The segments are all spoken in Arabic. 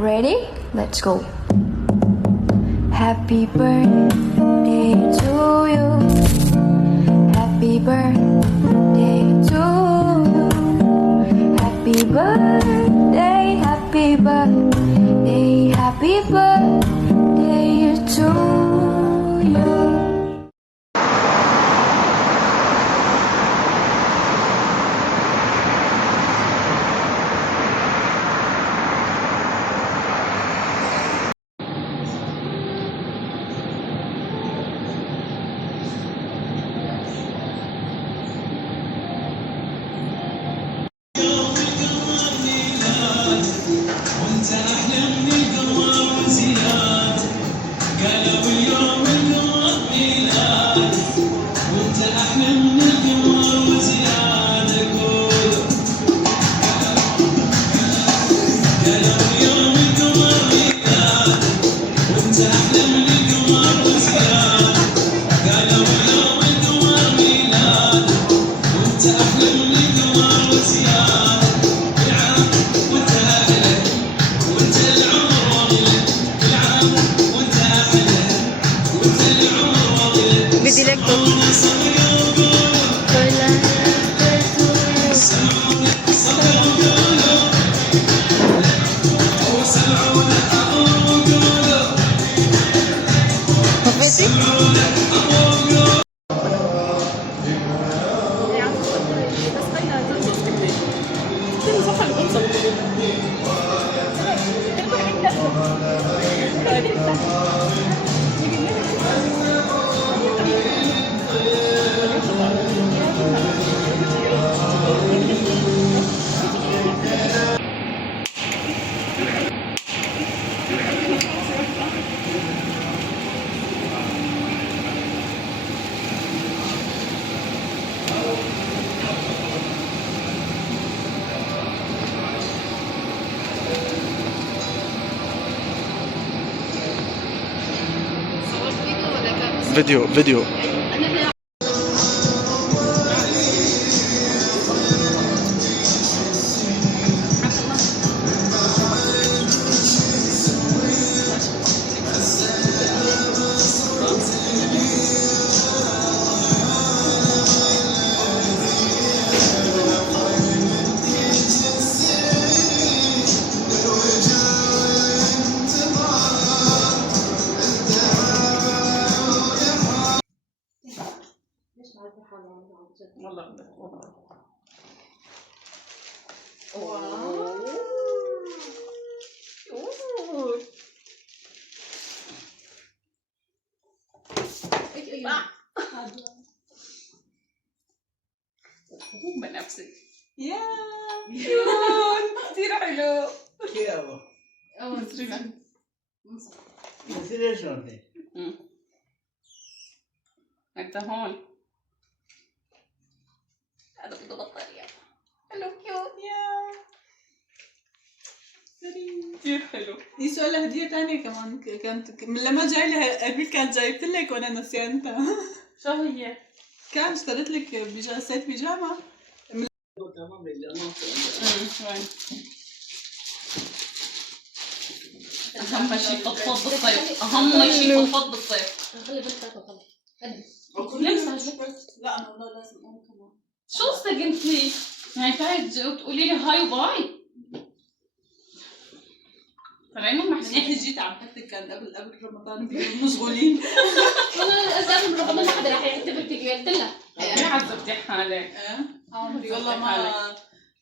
Ready? Let's go. Happy birthday to you. Happy birthday to you. Happy birthday, happy birthday, happy birthday to you. بدي لك فيديو والله بنفسك يا كيوت كثير حلو كيف بصير ايش انت؟ انت هون هذا بده بطارية حلو كيوت يا كثير حلو. دي سؤال هدية تانية كمان كانت لما جاي لها قبل كانت جايبت لك وانا نسيانتها. شو هي؟ كان اشتريت لك سيت بيجامة. كمان بيجامة وين؟ أهم شيء فضفض بالصيف، أهم شيء فضفض بالصيف. خلي بنتك وخلي لا انا والله لازم اقوم كمان. شو استقنتي؟ يعني تعي تقولي لي هاي وباي. طلعنا من محسن. ناحية جيت عم حكي كان قبل رمضان مشغولين. انا قبل رمضان ما حدا رح يعتبر قلت لها ليه عذبتي حالك؟ والله ما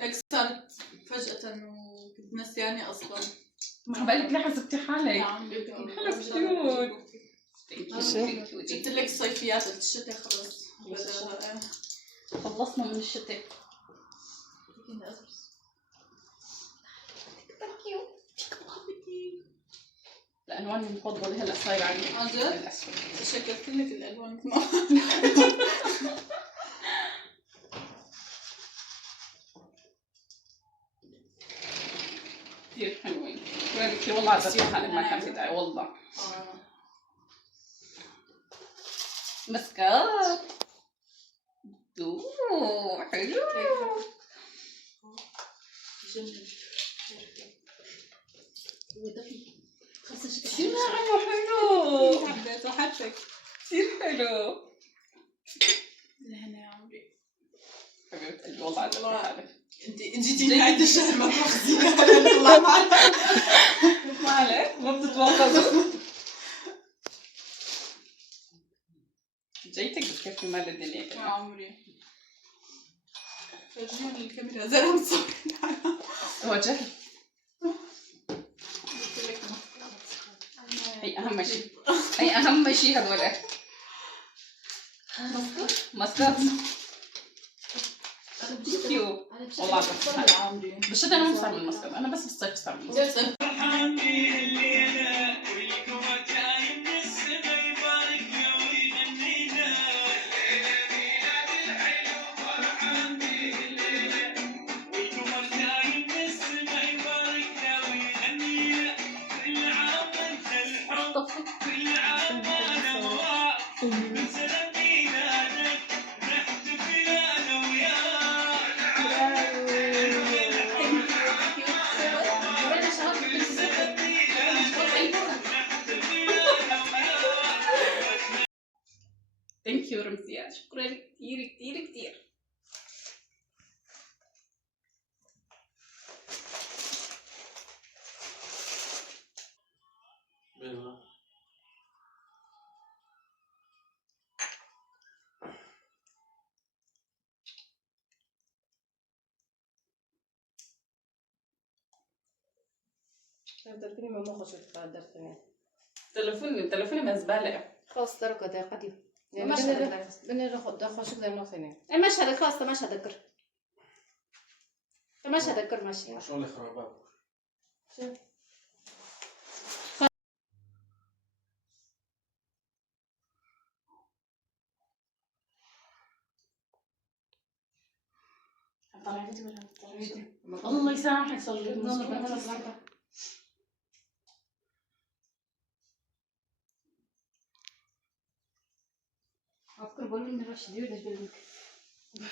هيك صارت فجأة وكنت نسيانة اصلا. ما بالك ليه عذبتي حالك؟ حلو جبت لك صيفيات الشتاء خلص خلصنا من الشتاء. الألوان المفضلة هلا صايرة عندي عن جد؟ الأسود. شكلت لك الألوان كمان. كثير حلوين. كثير والله عذبتي حالك ما كان في داعي والله. مسكات. حلو. شنو حلو حبيت وحدك كثير حلو لهنا يا عمري. حبيبتي قلبي والله على حالك انت جيتي نهاية الشهر ما تاخذيني نطلع معنا. ما عليك ما بتتواخذوا جايتك بتكفي مال الدنيا يا كمان عمري فرجيهم الكاميرا زي ما تصور. وجهي قلت لك هي أهم شيء هي أهم شيء هذول مسكر كيو والله يا عمري بالشتاء أنا ما بستعمل المسكر أنا بس بالصيف بستعمل المسكر ثانك يو رمزية شكرا كثير كثير كثير درتني ما مخش درتني تلفوني مزبلة خلاص درك ده قديم ما شاء بني رخد ده خش كده نوثني المشهد خلاص مش هذكر مش هذكر ماشي شغل خرابات. شو الله يسامحك صغير أفكر بقول إن رش ديور ده بالمك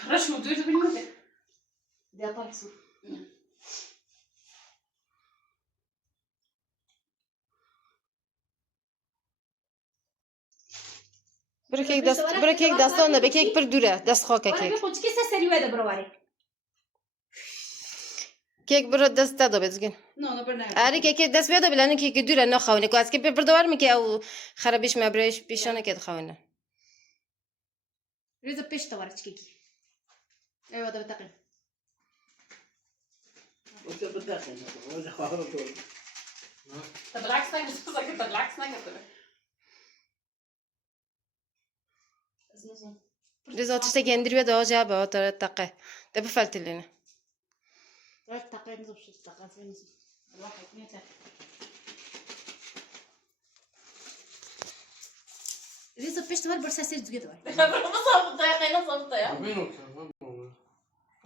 رش ودويته بالمدة ده طالع صور بركيك دستانه بكيك بردوره دست خاكه وأنا كيك بيقول كيسة سري وهذا برواري كيك برد دست دادا بزگن نه برنامج آره کیک دست بیاد بلند کیک دوره نخوانه که از که بردوار میگه او خرابیش مبرش پیشانه که خوانه ريزا بيش توارد كيكي أيوة ده بتقل وانت بتدخن ولا خرابات. طب بالعكس ناقص سكت بالعكس ناقص رضا تشتا گندری به آجا به آتار تقه ده بفلت لینه رايح تقل نزب شو تقل نزب الواحد اثنين ثلاثة ريزا بيش توارد برسا سير زوجة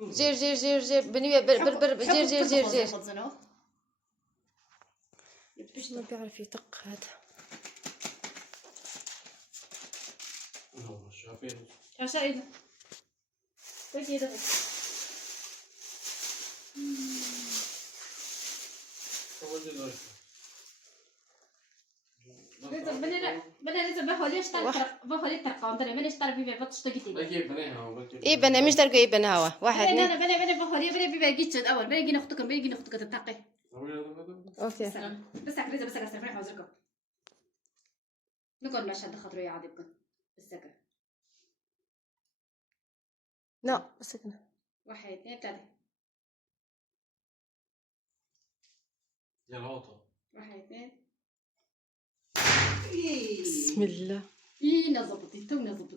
جير جير جير جير بني بر جير جير جير جير ما بيعرف يطق هذا عشان ايه ده كويس ايه ده بدنا لازم بحولي اشتغل بحولي ترقان ده بني اشتغل بيه بطش تجيتي ايه بنا مش درجة ايه بنا هوا واحد انا اثنين بني بحولي بني بيجي اول بني جينا اختكم بني جينا اختك تتقي اوكي بس عكريزه بس عكريزه فرح حاضركم نقول مشهد خاطري يا عادبكم بالسكر لا بس كده واحد اثنين ثلاثة واحد اثنين بسم الله ايه نظبطي تو نظبطي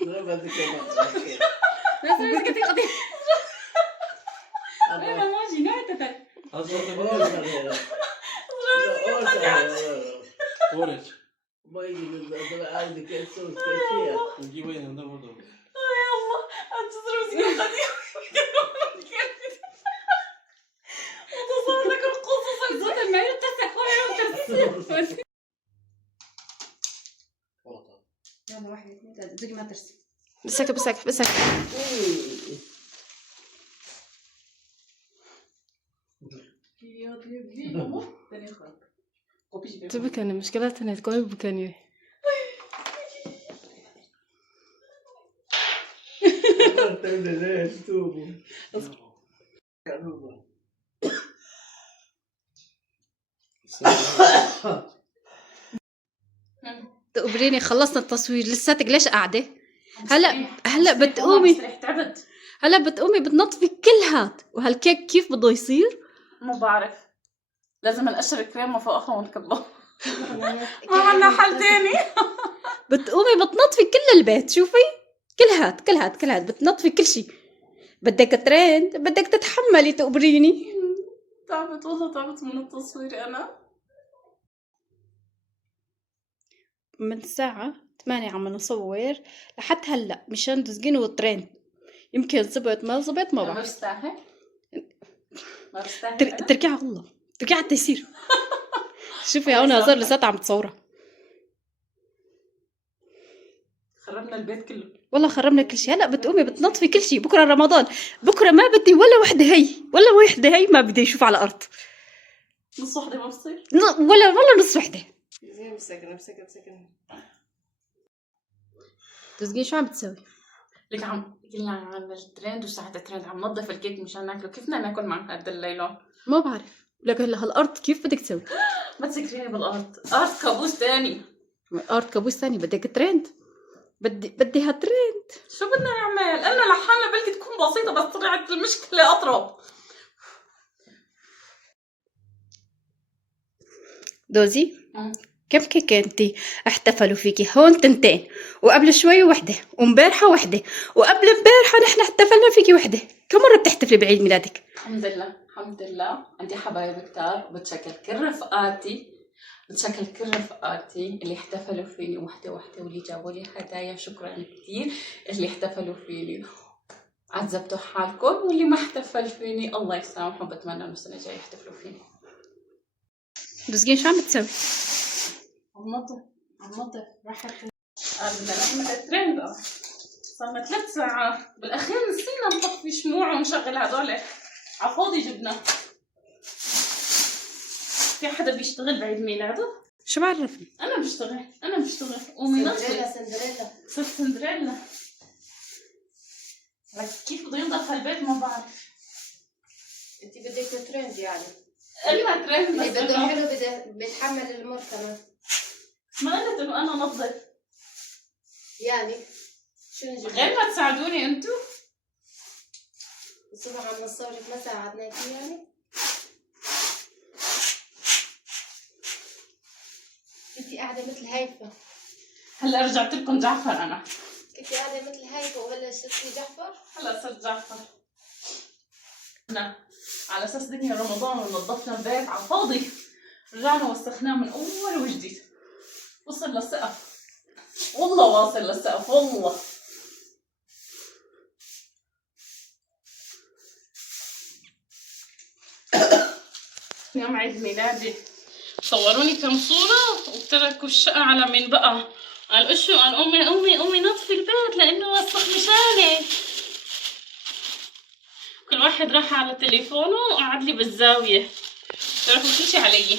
لا بدك بس مسكتي قضية انا ماجي نعتت ما يجي من عندك الصوت كثير. يا الله انت تروسي قضية وتصور لك القصص صوت المعين تسع خويا يلا واحد اثنين ثلاثة زوجي ما ترسي بسك بسك بسك تبكي أنا مشكلتها تكون بكاني. تقبريني خلصنا التصوير لساتك ليش قاعدة؟ هلا بتقومي هلا بتقومي بتنظفي كل هاد وهالكيك كيف بده يصير؟ ما بعرف، لازم نقشر الكريمة فوقها ونكبه. ما عنا حل تاني. بتقومي بتنظفي كل البيت. شوفي كل هاد بتنظفي كل شيء. بدك ترند، بدك تتحملي تقبريني. تعبت والله، تعبت من التصوير أنا. من الساعة 8 عم نصور لحد هلا مشان تسجين والترند. يمكن زبط ما زبط ما ما بعرف. بستاهل. ما بستاهل. تركي على الله، تركي على التيسير. شوفي هون هزار لساتها عم تصورها. خربنا البيت كله. والله خربنا كل شيء. هلا بتقومي بتنظفي كل شيء. بكره رمضان، بكره ما بدي ولا وحده هي ما بدي اشوف على الارض. نص وحدة ما بصير. ولا نص وحده. مسكن. تسجين شو عم بتسوي؟ لك قلنا عن الترند وساعة الترند عم نضف الكيك مشان ناكله. كيف بدنا ناكل مع هذا الليلة؟ ما بعرف. لك هلا هالارض كيف بدك تسوي؟ ما تسكريني بالارض، ارض كابوس تاني. ارض كابوس ثاني. بدك ترند. بدي هالترند. شو بدنا نعمل؟ قلنا لحالنا بلكي تكون بسيطة بس طلعت المشكلة اطرب. دوزي كم كيكة انتي احتفلوا فيكي؟ هون 2 وقبل شوي وحدة ومبارحة وحدة وقبل مبارحة نحن احتفلنا فيكي وحدة. كم مرة بتحتفلي بعيد ميلادك؟ الحمد لله عندي حبايب كتار وبتشكر كل رفقاتي اللي احتفلوا فيني وحدة واللي جابوا لي هدايا. شكرا كتير اللي احتفلوا فيني. عذبتوا حالكم واللي ما احتفل فيني الله يسامحه. بتمنى انه السنة الجاية يحتفلوا فيني. دوزين شو عم بتسوي؟ عم نطف راحت. بدنا نعمل الترند. صارنا 3 ساعات بالاخير نسينا نطفي شموع ونشغل هدول عفاضي جبنا. في حدا بيشتغل بعيد ميلاده؟ شو بعرفني؟ انا بشتغل قومي نطفي. سندريلا لك كيف بده ينضف هالبيت ما بعرف. انتي بدك ترند يعني؟ قلنا ترند بس بده حلو بيتحمل المر كمان. ما قلت انه انا نظف يعني شو نجيب؟ غير ما تساعدوني انتو. الصبح عم نصورك ما ساعدناكي يعني؟ كنتي قاعدة مثل هيفا. هلا رجعت لكم جعفر. انا كنتي قاعدة مثل هيفا وهلا صرتي جعفر؟ هلا صرت جعفر. على اساس دنيا رمضان ونظفنا البيت على فاضي. رجعنا وسخناه من اول وجديد. وصل للسقف والله، واصل للسقف والله. يوم عيد ميلادي صوروني كم صورة وتركوا الشقة على مين بقى. قال اشو؟ قال امي نظفي البيت لانه وسخ مشانك. كل واحد راح على تليفونه وقعد لي بالزاوية. تركوا كل شي علي.